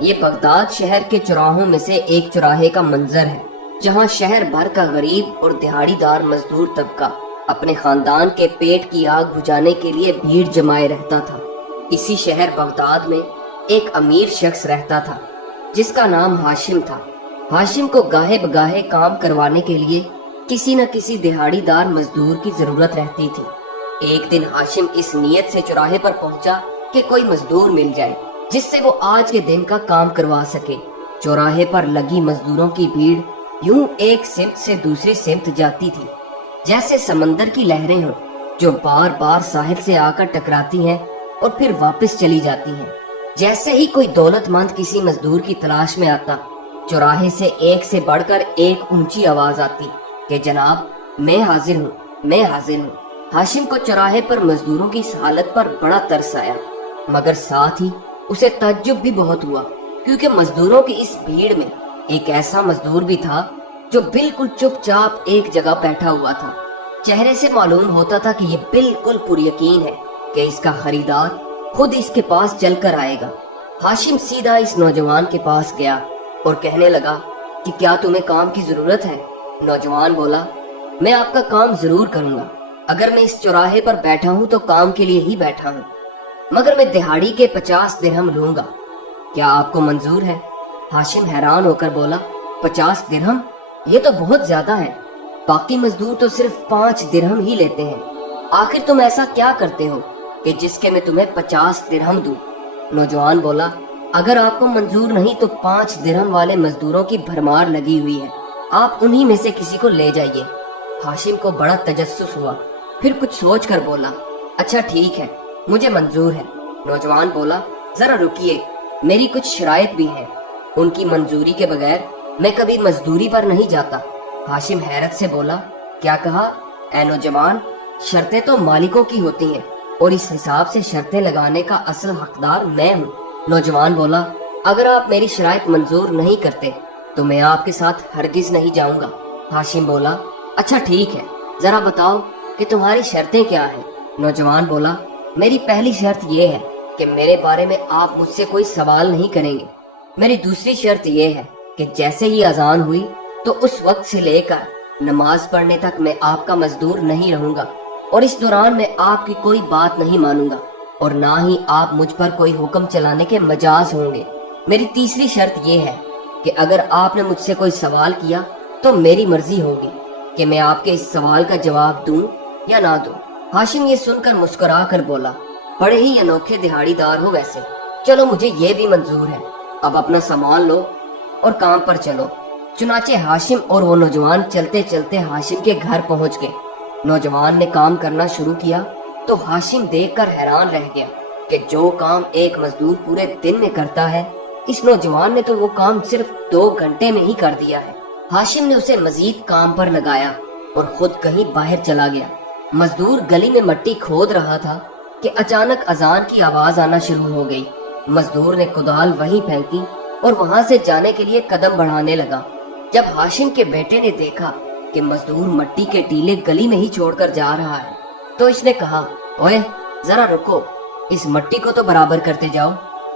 یہ بغداد شہر کے چوراہوں میں سے ایک چوراہے کا منظر ہے، جہاں شہر بھر کا غریب اور دہاڑی دار مزدور طبقہ اپنے خاندان کے پیٹ کی آگ بجھانے کے لیے بھیڑ جمائے رہتا تھا۔ اسی شہر بغداد میں ایک امیر شخص رہتا تھا جس کا نام ہاشم تھا۔ ہاشم کو گاہے بگاہے کام کروانے کے لیے کسی نہ کسی دہاڑی دار مزدور کی ضرورت رہتی تھی۔ ایک دن ہاشم اس نیت سے چوراہے پر پہنچا کہ کوئی مزدور مل جائے جس سے وہ آج کے دن کا کام کروا سکے۔ چوراہے پر لگی مزدوروں کی بھیڑ یوں ایک سمت سے دوسری سمت جاتی تھی جیسے سمندر کی لہریں ہوں جو بار بار ساحل سے آ کر ٹکراتی ہیں اور پھر واپس چلی جاتی ہیں۔ جیسے ہی کوئی دولت مند کسی مزدور کی تلاش میں آتا، چوراہے سے ایک سے بڑھ کر ایک اونچی آواز آتی کہ جناب میں حاضر ہوں، میں حاضر ہوں۔ ہاشم کو چوراہے پر مزدوروں کی اس حالت پر بڑا ترس آیا، مگر ساتھ ہی اسے تعجب بھی بہت ہوا، کیونکہ مزدوروں کی اس بھیڑ میں ایک ایسا مزدور بھی تھا جو بالکل چپ چاپ ایک جگہ بیٹھا ہوا تھا۔ چہرے سے معلوم ہوتا تھا کہ یہ بالکل پر یقین ہے کہ اس کا خریدار خود اس کے پاس چل کر آئے گا۔ ہاشم سیدھا اس نوجوان کے پاس گیا اور کہنے لگا کہ کیا تمہیں کام کی ضرورت ہے؟ نوجوان بولا، میں آپ کا کام ضرور کروں گا، اگر میں اس چوراہے پر بیٹھا ہوں تو کام کے لیے ہی بیٹھا ہوں، مگر میں دہاڑی کے 50 درہم لوں گا، کیا آپ کو منظور ہے؟ ہاشم حیران ہو کر بولا، 50 درہم؟ یہ تو بہت زیادہ ہے، باقی مزدور تو صرف 5 درہم ہی لیتے ہیں، آخر تم ایسا کیا کرتے ہو کہ جس کے میں تمہیں 50 درہم دوں؟ نوجوان بولا، اگر آپ کو منظور نہیں تو 5 درہم والے مزدوروں کی بھرمار لگی ہوئی ہے، آپ انہی میں سے کسی کو لے جائیے۔ ہاشم کو بڑا تجسس ہوا، پھر کچھ سوچ کر بولا، اچھا ٹھیک ہے، مجھے منظور ہے۔ نوجوان بولا، ذرا رکیے، میری کچھ شرائط بھی ہیں، ان کی منظوری کے بغیر میں کبھی مزدوری پر نہیں جاتا۔ ہاشم حیرت سے بولا، کیا کہا؟ اے نوجوان، شرطیں تو مالکوں کی ہوتی ہیں اور اس حساب سے شرطیں لگانے کا اصل حقدار میں ہوں۔ نوجوان بولا، اگر آپ میری شرائط منظور نہیں کرتے تو میں آپ کے ساتھ ہرگز نہیں جاؤں گا۔ ہاشم بولا، اچھا ٹھیک ہے، ذرا بتاؤ کہ تمہاری شرطیں کیا ہیں؟ نوجوان بولا، میری پہلی شرط یہ ہے کہ میرے بارے میں آپ مجھ سے کوئی سوال نہیں کریں گے۔ میری دوسری شرط یہ ہے کہ جیسے ہی اذان ہوئی تو اس وقت سے لے کر نماز پڑھنے تک میں آپ کا مزدور نہیں رہوں گا، اور اس دوران میں آپ کی کوئی بات نہیں مانوں گا، اور نہ ہی آپ مجھ پر کوئی حکم چلانے کے مجاز ہوں گے۔ میری تیسری شرط یہ ہے کہ اگر آپ نے مجھ سے کوئی سوال کیا تو میری مرضی ہوگی کہ میں آپ کے اس سوال کا جواب دوں یا نہ دوں۔ ہاشم یہ سن کر مسکرا کر بولا، بڑے ہی انوکھے دہاڑی دار ہو ویسے، چلو مجھے یہ بھی منظور ہے، اب اپنا سامان لو اور کام پر چلو۔ چنانچہ ہاشم اور وہ نوجوان چلتے چلتے ہاشم کے گھر پہنچ گئے۔ نوجوان نے کام کرنا شروع کیا تو ہاشم دیکھ کر حیران رہ گیا کہ جو کام ایک مزدور پورے دن میں کرتا ہے، اس نوجوان نے تو وہ کام صرف 2 گھنٹے میں ہی کر دیا ہے۔ ہاشم نے اسے مزید کام پر لگایا اور خود کہیں باہر چلا گیا۔ مزدور گلی میں مٹی کھود رہا تھا کہ اچانک اذان کی آواز آنا شروع ہو گئی۔ مزدور نے کدال وہیں پھینکی اور وہاں سے جانے کے لیے قدم بڑھانے لگا۔ جب ہاشم کے بیٹے نے دیکھا کہ مزدور مٹی کے ٹیلے گلی میں ہی چھوڑ کر جا رہا ہے تو اس نے کہا، اوے ذرا رکو، اس مٹی کو تو برابر کرتے جاؤ۔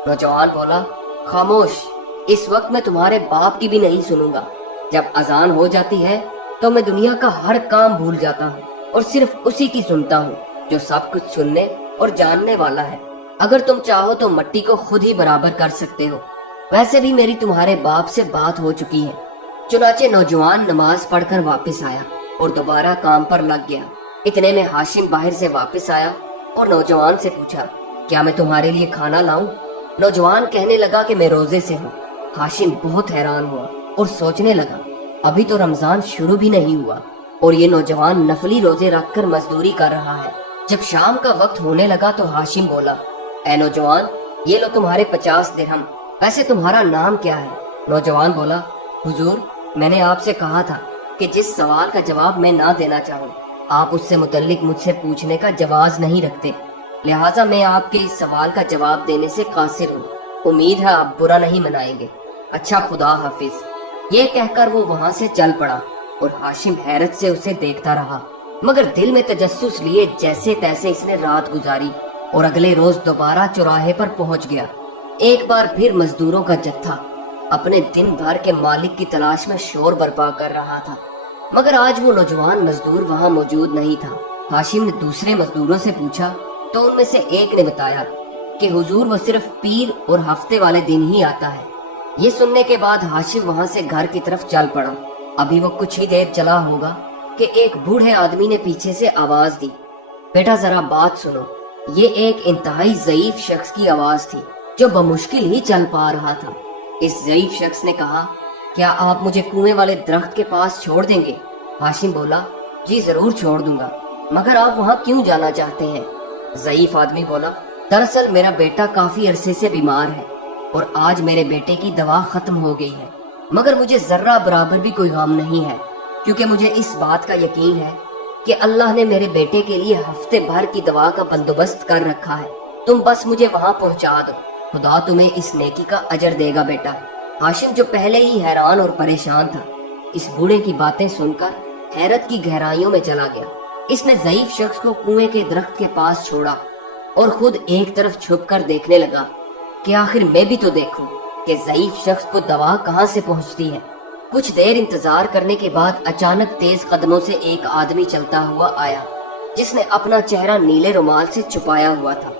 نوجوان بولا، خاموش، اس وقت میں تمہارے باپ کی بھی نہیں سنوں گا۔ جب اذان ہو جاتی ہے تو میں دنیا کا ہر کام بھول جاتا ہوں اور صرف اسی کی سنتا ہوں جو سب کچھ سننے اور جاننے والا ہے۔ اگر تم چاہو تو مٹی کو خود ہی برابر کر سکتے ہو، ویسے بھی میری تمہارے باپ سے بات ہو چکی ہے۔ چنانچہ نوجوان نماز پڑھ کر واپس آیا اور دوبارہ کام پر لگ گیا۔ اتنے میں ہاشم باہر سے واپس آیا اور نوجوان سے پوچھا، کیا میں تمہارے لیے کھانا لاؤں؟ نوجوان کہنے لگا کہ میں روزے سے ہوں۔ ہاشم بہت حیران ہوا اور سوچنے لگا، ابھی تو رمضان شروع بھی نہیں ہوا اور یہ نوجوان نفلی روزے رکھ کر مزدوری کر رہا ہے۔ جب شام کا وقت ہونے لگا تو ہاشم بولا، اے نوجوان، یہ لو تمہارے 50 درہم، ویسے تمہارا نام کیا ہے؟ نوجوان بولا، حضور، میں نے آپ سے کہا تھا کہ جس سوال کا جواب میں نہ دینا چاہوں آپ اس سے متعلق مجھ سے پوچھنے کا جواز نہیں رکھتے، لہٰذا میں آپ کے اس سوال کا جواب دینے سے قاصر ہوں، امید ہے آپ برا نہیں منائیں گے۔ اچھا، خدا حافظ۔ یہ کہہ کر وہ وہاں سے چل پڑا اور ہاشم حیرت سے اسے دیکھتا رہا، مگر دل میں تجسس لیے جیسے تیسے اس نے رات گزاری اور اگلے روز دوبارہ چوراہے پر پہنچ گیا۔ ایک بار پھر مزدوروں کا جتھا اپنے دن بھر کے مالک کی تلاش میں شور برپا کر رہا تھا، مگر آج وہ نوجوان مزدور وہاں موجود نہیں تھا۔ ہاشم نے دوسرے مزدوروں سے پوچھا تو ان میں سے ایک نے بتایا کہ حضور وہ صرف پیر اور ہفتے والے دن ہی آتا ہے۔ یہ سننے کے بعد ہاشم وہاں سے گھر کی طرف چل پڑا۔ ابھی وہ کچھ ہی دیر چلا ہوگا کہ ایک بوڑھے آدمی نے پیچھے سے آواز دی، بیٹا ذرا بات سنو۔ یہ ایک انتہائی ضعیف شخص کی آواز تھی جو بمشکل ہی چل پا رہا تھا۔ اس ضعیف شخص نے کہا، کیا آپ مجھے کنویں والے درخت کے پاس چھوڑ دیں گے؟ ہاشم بولا، جی ضرور چھوڑ دوں گا، مگر آپ وہاں کیوں جانا چاہتے ہیں؟ ضعیف آدمی بولا، دراصل میرا بیٹا کافی عرصے سے بیمار ہے اور آج میرے بیٹے کی دوا ختم ہو گئی ہے، مگر مجھے ذرہ برابر بھی کوئی غم نہیں ہے، کیونکہ مجھے اس بات کا یقین ہے کہ اللہ نے میرے بیٹے کے لیے ہفتے بھر کی دوا کا بندوبست کر رکھا ہے۔ تم بس مجھے وہاں پہنچا دو، خدا تمہیں اس نیکی کا اجر دے گا بیٹا۔ ہاشم جو پہلے ہی حیران اور پریشان تھا، اس بوڑھے کی باتیں سن کر حیرت کی گہرائیوں میں چلا گیا۔ اس نے ضعیف شخص کو کنویں کے درخت کے پاس چھوڑا اور خود ایک طرف چھپ کر دیکھنے لگا کہ آخر میں بھی تو دیکھوں کہ ضعیف شخص کو دوا کہاں سے پہنچتی ہے۔ کچھ دیر انتظار کرنے کے بعد اچانک تیز قدموں سے ایک آدمی چلتا ہوا آیا جس نے اپنا چہرہ نیلے رومال سے چھپایا ہوا تھا۔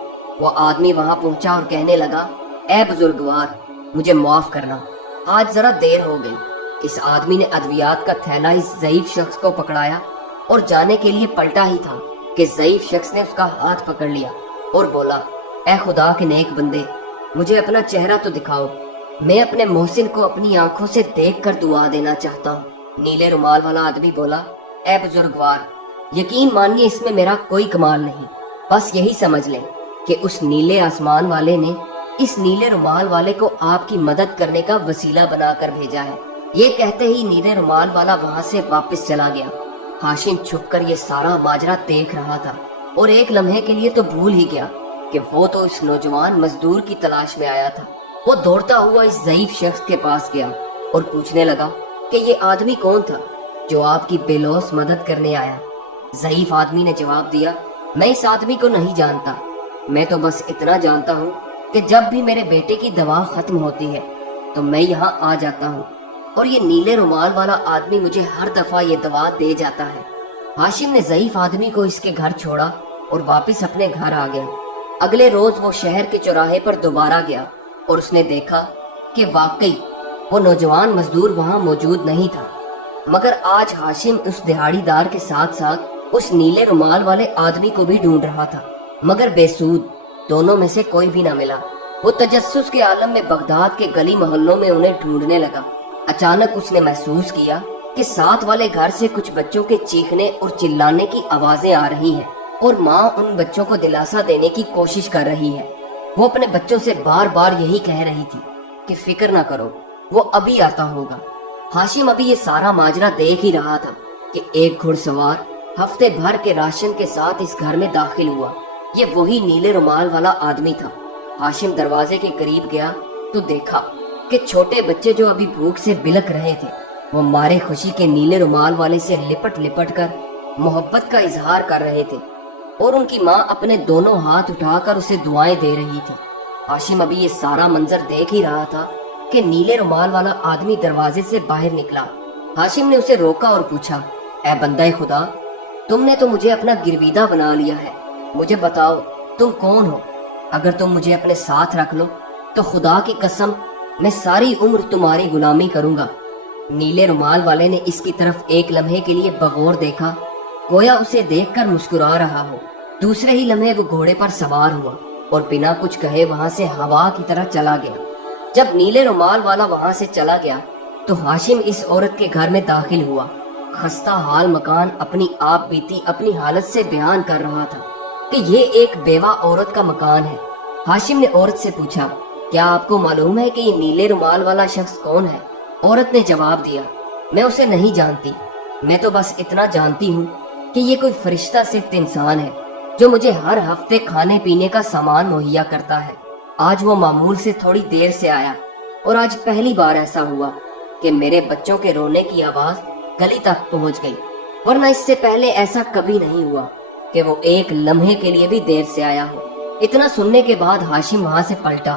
وہ آدمی وہاں پہنچا اور کہنے لگا، اے بزرگوار، مجھے معاف کرنا، آج ذرا دیر ہو گئی۔ اس آدمی نے ادویات کا تھیلا اس ضعیف شخص کو پکڑایا اور جانے کے لیے پلٹا ہی تھا کہ ضعیف شخص نے اس کا ہاتھ پکڑ لیا اور بولا، اے خدا کے نیک بندے، مجھے اپنا چہرہ تو دکھاؤ، میں اپنے محسن کو اپنی آنکھوں سے دیکھ کر دعا دینا چاہتا ہوں۔ نیلے رومال والا آدمی بولا، اے بزرگوار، یقین مانیے اس میں میرا کوئی کمال نہیں، بس یہی سمجھ لیں کہ اس نیلے آسمان والے نے اس نیلے رومال والے کو آپ کی مدد کرنے کا وسیلہ بنا کر بھیجا ہے۔ یہ کہتے ہی نیلے رومال والا وہاں سے واپس چلا گیا۔ ہاشم چھپ کر یہ سارا ماجرا دیکھ رہا تھا اور ایک لمحے کے لیے تو بھول ہی گیا کہ وہ تو اس نوجوان مزدور کی تلاش میں آیا تھا۔ وہ دوڑتا ہوا اس ضعیف شخص کے پاس گیا اور پوچھنے لگا کہ یہ آدمی کون تھا جو آپ کی بے لوث مدد کرنے آیا۔ ضعیف آدمی نے جواب دیا، میں اس آدمی کو نہیں جانتا، میں تو بس اتنا جانتا ہوں کہ جب بھی میرے بیٹے کی دوا ختم ہوتی ہے تو میں یہاں آ جاتا ہوں اور یہ نیلے رومال والا آدمی مجھے ہر دفعہ یہ دوا دے جاتا ہے۔ ہاشم نے ضعیف آدمی کو اس کے گھر چھوڑا اور واپس اپنے گھر آ گیا۔ اگلے روز وہ شہر کے چوراہے پر دوبارہ گیا اور اس نے دیکھا کہ واقعی وہ نوجوان مزدور وہاں موجود نہیں تھا، مگر آج ہاشم اس دہاڑی دار کے ساتھ ساتھ اس نیلے رومال والے آدمی کو بھی ڈھونڈ رہا تھا، مگر بے سود، دونوں میں سے کوئی بھی نہ ملا۔ وہ تجسس کے عالم میں بغداد کے گلی محلوں میں انہیں ڈھونڈنے لگا۔ اچانک اس نے محسوس کیا کہ ساتھ والے گھر سے کچھ بچوں کے چیخنے اور چلانے کی آوازیں آ رہی ہیں اور ماں ان بچوں کو دلاسا دینے کی کوشش کر رہی ہے۔ وہ اپنے بچوں سے بار بار یہی کہہ رہی تھی کہ فکر نہ کرو، وہ ابھی آتا ہوگا۔ ہاشم ابھی یہ سارا ماجرا دیکھ ہی رہا تھا کہ ایک گھڑ سوار ہفتے بھر کے راشن کے ساتھ اس گھر میں داخل ہوا۔ یہ وہی نیلے رومال والا آدمی تھا۔ ہاشم دروازے کے قریب گیا تو دیکھا کہ چھوٹے بچے جو ابھی بھوک سے بلک رہے تھے وہ مارے خوشی کے نیلے رومال والے سے لپٹ لپٹ کر محبت کا اظہار کر رہے تھے اور ان کی ماں اپنے دونوں ہاتھ اٹھا کر اسے دعائیں دے رہی تھی۔ ہاشم ابھی یہ سارا منظر دیکھ ہی رہا تھا کہ نیلے رومال والا آدمی دروازے سے باہر نکلا۔ ہاشم نے اسے روکا اور پوچھا، اے بندہ خدا، تم نے تو مجھے اپنا گرویدہ بنا لیا ہے، مجھے بتاؤ تم کون ہو؟ اگر تم مجھے اپنے ساتھ رکھ لو تو خدا کی قسم میں ساری عمر تمہاری غلامی کروں گا۔ نیلے رومال والے نے اس کی طرف ایک لمحے کے لیے بغور دیکھا، گویا اسے دیکھ کر مسکرا رہا ہو۔ دوسرے ہی لمحے وہ گھوڑے پر سوار ہوا اور بنا کچھ کہے وہاں سے ہوا کی طرح چلا گیا۔ جب نیلے رومال والا وہاں سے چلا گیا تو ہاشم اس عورت کے گھر میں داخل ہوا۔ خستہ حال مکان اپنی آپ بیتی اپنی حالت سے بیان کر رہا تھا کہ یہ ایک بیوہ عورت کا مکان ہے۔ ہاشم نے عورت سے پوچھا، کیا آپ کو معلوم ہے کہ یہ نیلے رومال والا شخص کون ہے؟ عورت نے جواب دیا، میں اسے نہیں جانتی، میں تو بس اتنا جانتی ہوں کہ یہ کوئی فرشتہ صفت انسان ہے جو مجھے ہر ہفتے کھانے پینے کا سامان مہیا کرتا ہے۔ آج وہ معمول سے تھوڑی دیر سے آیا اور آج پہلی بار ایسا ہوا کہ میرے بچوں کے رونے کی آواز گلی تک پہنچ گئی، ورنہ اس سے پہلے ایسا کبھی نہیں ہوا کہ وہ ایک لمحے کے لیے بھی دیر سے آیا ہو۔ اتنا سننے کے بعد ہاشم وہاں سے پلٹا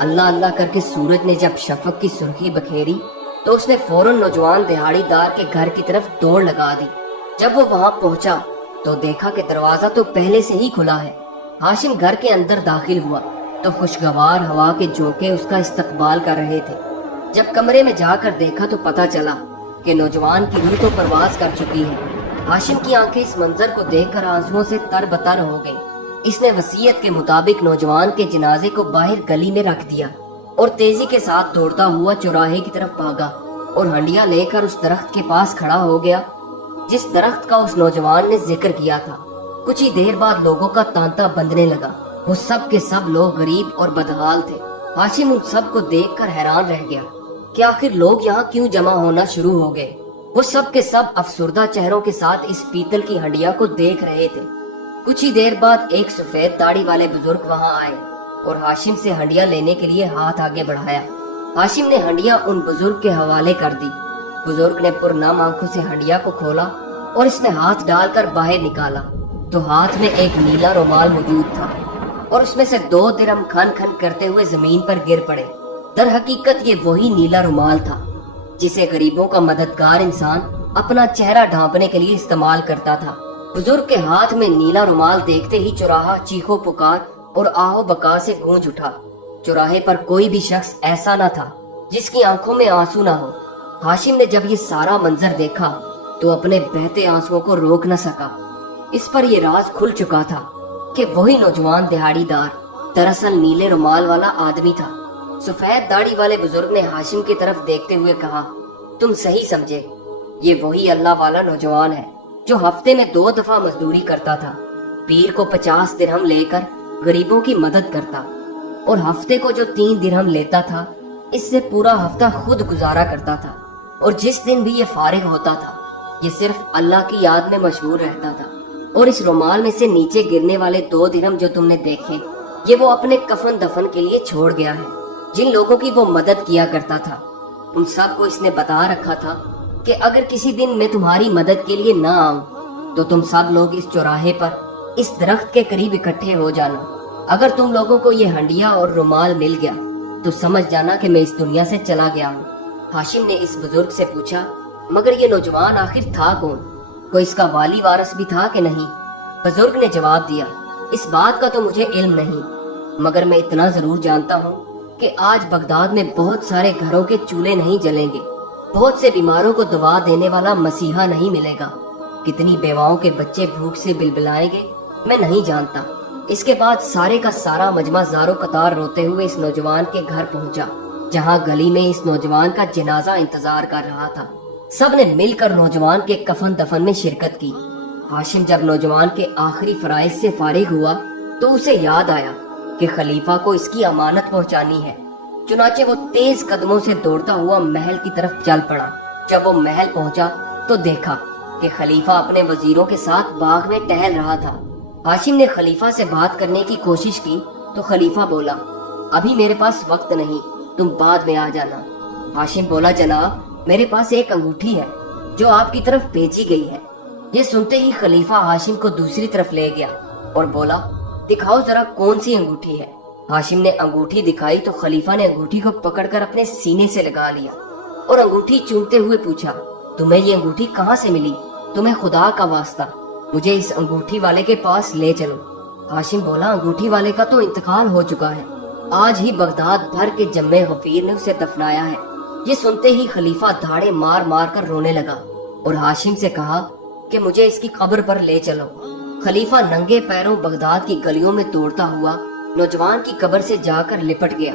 اللہ اللہ کر کے سورج نے جب شفق کی سرخی بکھیری تو اس نے فوراً نوجوان دہاڑی دار کے گھر کی طرف دوڑ لگا دی۔ جب وہ وہاں پہنچا تو دیکھا کہ دروازہ تو پہلے سے ہی کھلا ہے۔ ہاشم گھر کے اندر داخل ہوا تو خوشگوار ہوا کے جھونکے اس کا استقبال کر رہے تھے۔ جب کمرے میں جا کر دیکھا تو پتا چلا کہ نوجوان کی روح تو پرواز کر چکی ہے۔ ہاشم کی آنکھیں اس منظر کو دیکھ کر آنسوؤں سے تر بتر ہو گئی۔ اس نے وصیت کے مطابق نوجوان کے جنازے کو باہر گلی میں رکھ دیا اور تیزی کے ساتھ دوڑتا ہوا چوراہے کی طرف بھاگا اور ہنڈیا لے کر اس درخت کے پاس کھڑا ہو گیا جس درخت کا اس نوجوان نے ذکر کیا تھا۔ کچھ ہی دیر بعد لوگوں کا تانتا بندنے لگا۔ وہ سب کے سب لوگ غریب اور بدحال تھے۔ ہاشم ان سب کو دیکھ کر حیران رہ گیا کہ آخر لوگ یہاں کیوں جمع ہونا شروع ہو گئے۔ وہ سب کے سب افسردہ چہروں کے ساتھ اس پیتل کی ہنڈیا کو دیکھ رہے تھے۔ کچھ ہی دیر بعد ایک سفید داڑھی والے بزرگ وہاں آئے اور ہاشم سے ہنڈیا لینے کے لیے ہاتھ آگے بڑھایا۔ ہاشم نے ہنڈیا ان بزرگ کے حوالے کر دی۔ بزرگ نے پرنام آنکھوں سے ہنڈیا کو کھولا اور اس نے ہاتھ ڈال کر باہر نکالا تو ہاتھ میں ایک نیلا رومال موجود تھا اور اس میں سے 2 درہم کھن کھن کرتے ہوئے زمین پر گر پڑے۔ در حقیقت یہ وہی نیلا رومال تھا جسے غریبوں کا مددگار انسان اپنا چہرہ ڈھانپنے کے لیے استعمال کرتا تھا۔ بزرگ کے ہاتھ میں نیلا رومال دیکھتے ہی چوراہا چیخو پکار اور آہو بکا سے گونج اٹھا۔ چوراہے پر کوئی بھی شخص ایسا نہ تھا جس کی آنکھوں میں آنسو نہ ہو۔ ہاشم نے جب یہ سارا منظر دیکھا تو اپنے بہتے آنسوؤں کو روک نہ سکا۔ اس پر یہ راز کھل چکا تھا کہ وہی نوجوان دہاڑی دار دراصل نیلے رومال والا آدمی تھا۔ سفید داڑھی والے بزرگ نے ہاشم کی طرف دیکھتے ہوئے کہا، تم صحیح سمجھے، یہ وہی اللہ والا نوجوان ہے جو ہفتے میں 2 دفعہ مزدوری کرتا تھا۔ پیر کو 50 درہم لے کر غریبوں کی مدد کرتا اور ہفتے کو جو 3 درہم لیتا تھا اس سے پورا ہفتہ خود گزارا کرتا تھا، اور جس دن بھی یہ فارغ ہوتا تھا یہ صرف اللہ کی یاد میں مشغول رہتا تھا۔ اور اس رومال میں سے نیچے گرنے والے 2 درہم جو تم نے دیکھے یہ وہ اپنے کفن دفن کے لیے چھوڑ گیا ہے۔ جن لوگوں کی وہ مدد کیا کرتا تھا ان سب کو اس نے بتا رکھا تھا کہ اگر کسی دن میں تمہاری مدد کے لیے نہ آؤں تو تم سب لوگ اس چوراہے پر اس درخت کے قریب اکٹھے ہو جانا۔ اگر تم لوگوں کو یہ ہنڈیا اور رومال مل گیا تو سمجھ جانا کہ میں اس دنیا سے چلا گیا ہوں۔ ہاشم نے اس بزرگ سے پوچھا، مگر یہ نوجوان آخر تھا کون؟ کوئی اس کا والی وارث بھی تھا کہ نہیں؟ بزرگ نے جواب دیا، اس بات کا تو مجھے علم نہیں، مگر میں اتنا ضرور جانتا ہوں کہ آج بغداد میں بہت سارے گھروں کے چولہے نہیں جلیں گے، بہت سے بیماروں کو دوا دینے والا مسیحا نہیں ملے گا، کتنی بیواؤں کے بچے بھوک سے بلبلائیں گے میں نہیں جانتا۔ اس کے بعد سارے کا سارا مجمع زارو قطار روتے ہوئے اس نوجوان کے گھر پہنچا جہاں گلی میں اس نوجوان کا جنازہ انتظار کر رہا تھا۔ سب نے مل کر نوجوان کے کفن دفن میں شرکت کی۔ ہاشم جب نوجوان کے آخری فرائض سے فارغ ہوا تو اسے یاد آیا کہ خلیفہ کو اس کی امانت پہنچانی ہے، چنانچہ وہ تیز قدموں سے دوڑتا ہوا محل کی طرف چل پڑا۔ جب وہ محل پہنچا تو دیکھا کہ خلیفہ اپنے وزیروں کے ساتھ باغ میں ٹہل رہا تھا۔ ہاشم نے خلیفہ سے بات کرنے کی کوشش کی تو خلیفہ بولا، ابھی میرے پاس وقت نہیں، تم بعد میں آ جانا۔ ہاشم بولا، جناب میرے پاس ایک انگوٹھی ہے جو آپ کی طرف بھیجی گئی ہے۔ یہ سنتے ہی خلیفہ ہاشم کو دوسری طرف لے گیا اور بولا، دکھاؤ ذرا کون سی انگوٹھی ہے۔ ہاشم نے انگوٹھی دکھائی تو خلیفہ نے انگوٹھی کو پکڑ کر اپنے سینے سے لگا لیا اور انگوٹھی چومتے ہوئے پوچھا، تمہیں یہ انگوٹھی کہاں سے ملی؟ تمہیں خدا کا واسطہ مجھے اس انگوٹھی والے کے پاس لے چلو۔ ہاشم بولا، انگوٹھی والے کا تو انتقال ہو چکا ہے، آج ہی بغداد بھر کے جمع غفیر نے اسے دفنایا ہے۔ یہ سنتے ہی خلیفہ دھاڑے مار مار کر رونے لگا اور ہاشم سے کہا کہ مجھے اس کی قبر پر لے چلو۔ خلیفہ ننگے پیروں بغداد کی گلیوں میں دوڑتا ہوا نوجوان کی قبر سے جا کر لپٹ گیا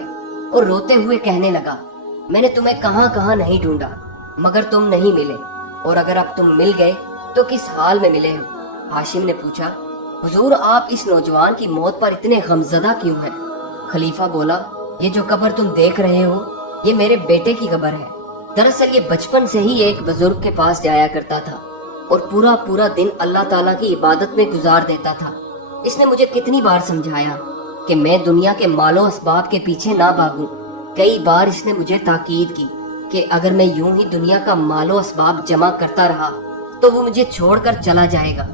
اور روتے ہوئے کہنے لگا، میں نے تمہیں کہاں کہاں نہیں ڈھونڈا مگر تم نہیں ملے، اور اگر اب تم مل گئے تو کس حال میں ملے ہو؟ ہاشم نے پوچھا، حضور آپ اس نوجوان کی موت پر اتنے غمزدہ کیوں ہیں؟ خلیفہ بولا، یہ جو قبر تم دیکھ رہے ہو یہ میرے بیٹے کی قبر ہے۔ دراصل یہ بچپن سے ہی ایک بزرگ کے پاس جایا کرتا تھا اور پورا دن اللہ تعالیٰ کی عبادت میں گزار دیتا تھا۔ اس نے مجھے کتنی بار سمجھایا کہ میں دنیا کے مال و اسباب کے پیچھے نہ بھاگوں۔ کئی بار اس نے مجھے تاکید کی کہ اگر میں یوں ہی دنیا کا مال و اسباب جمع کرتا رہا تو وہ مجھے چھوڑ کر چلا جائے گا۔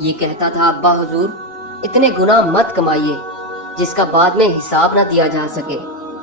یہ کہتا تھا، ابا حضور اتنے گناہ مت کمائیے جس کا بعد میں حساب نہ دیا جا سکے۔